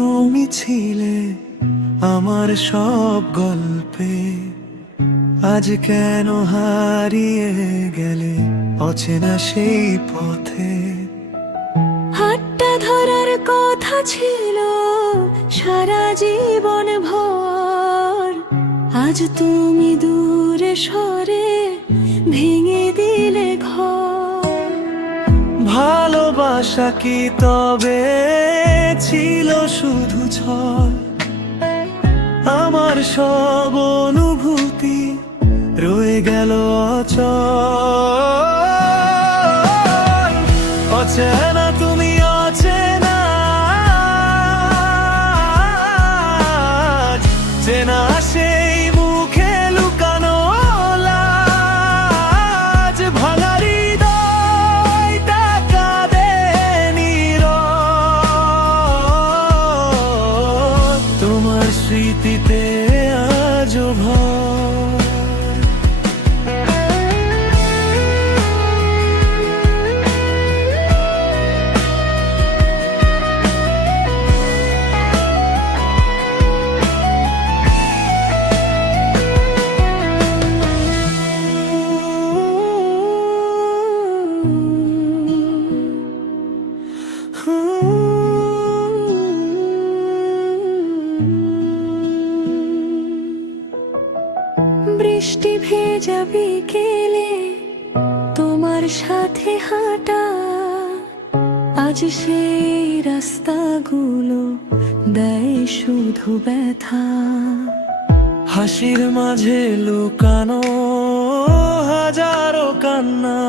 তুমি ছিলে আমার সব গল্পে, আজ কেন হারিয়ে গেলে অচেনা সেই পথে। হাতটা ধরার কথা ছিল সারা জীবন ভর, আজ তুমি দূরে সরে ভেঙে দিলে ঘর। ভালোবাসা কি তবে ছিল শুধু ছল? আমার সব অনুভূতি রয়ে গেল অচল। অচেনা তুমি অচেনা, চেনা সেই মুখে লুকানো লাজ। ভাঙা হৃদয়টা কাঁদে নীরব, তোমার স্মৃতিতে আজও ভর। বৃষ্টি ভেজা বিকেলে তোমার সাথে হাঁটা, আজ সেই রাস্তাগুলো দেয় শুধু ব্যথা। হাসির মাঝে লুকানো হাজারো কান্না,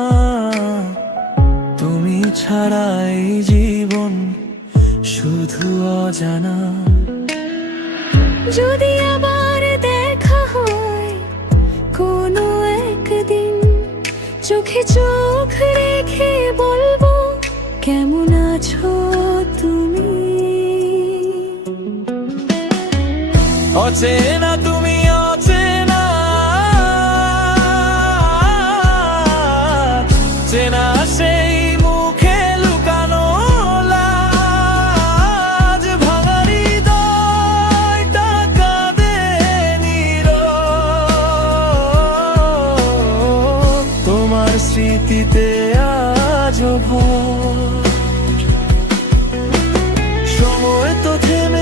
তুমি ছাড়াই জীবন শুধু অজানা। যদি আবার দেখা হয় কোনো একদিন, চোখে চোখ রেখে বলবো কেমন আছো তুমি। অচেনা তুমি অচেনা, চেনা সেই মুখে লুকানো লাজ। ভাঙা হৃদয়টা কাঁদে নীরব, তোমার স্মৃতিতে আজও ভর। সময় তো থেমে